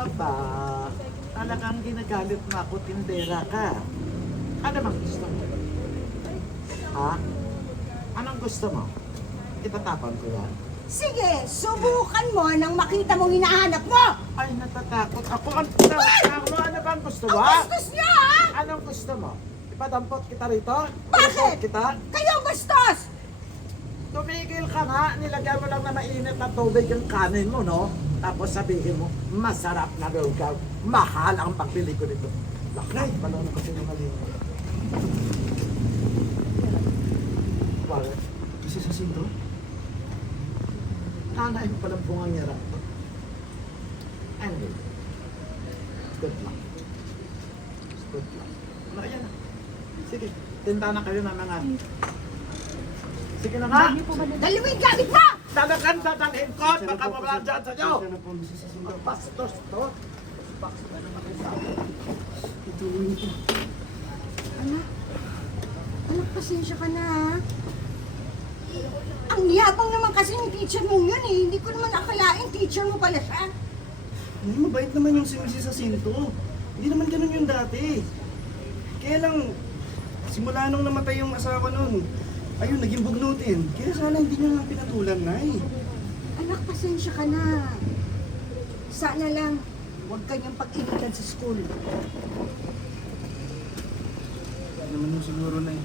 Aba, talagang ginagalit mo ako, tindera ka. Ano bang gusto mo? Ha? Anong gusto mo? Itatapon ko yan. Sige, subukan mo nang makita mong hinahanap mo! Ay, natatakot ako. Ang tinatawag mo, ano bang gusto mo? Ang bastos niyo, ha? Anong gusto mo? Ipadampot kita rito? Bakit? Ipadampot kita? Kayo ang bastos! Tumigil ka nga, nilagyan mo lang na mainit na tubig yung kanin mo, no? Tapos sabihin mo, masarap na lugaw. Mahal ang pagbili ko nito. Lakay, balon ko sinungaling. Bakit? Kasi sa sinto? Nanay mo palang bungangera. Anyway, good luck. Good luck. Ano, ayan na. Sige, tinta na kayo ng mga... Sige na nga! Dalawin gamit mo! Talagang dadalhin ko at baka mawala dyan sa inyo! Pasensya na po, Mrs. Jacinto. Ang bastos to! Bastos na naman kayo sa akin. Ituloy niyo po. Anak, pasensya ka na, ha? Ang yabang naman kasi yung teacher mo yun, eh. Hindi ko naman akalain teacher mo pala siya. Ay, mabait naman yung si Mrs. Jacinto. Hindi naman ganun yung dati. Kaya lang, simula nung namatay yung asawa nun, ayun, naging bugnutin. Kaya sana hindi niya nga pinatulan, Nay. Anak, pasensya ka na. Sana lang, huwag kanyang pag-initan sa school. Hindi naman yung siguro, Nay.